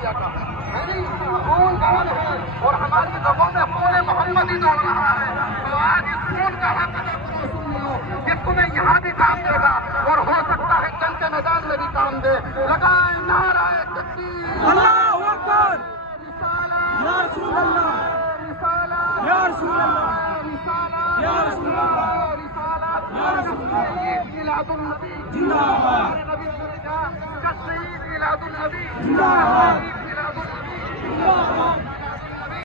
کیا تھا، خون گرم ہے اور ہماری لوگوں میں خون محمدی دوڑ رہا ہے. تو آج اس خون کا حق ادا کرو، سن لو کہ تمہیں یہاں بھی کام دے گا اور ہو سکتا ہے جنگ کے میدان میں بھی کام دے. لگائیں نعرہ تکبیر، اللہ اکبر، رسالت یا رسول اللہ، رسالت یا رسول اللہ، رسالت یا رسول اللہ، رسالت. یا رسول اللہ. عید میلاد النبی زندہ باد، نبی جشن عید میلاد النبی. زندہ باد.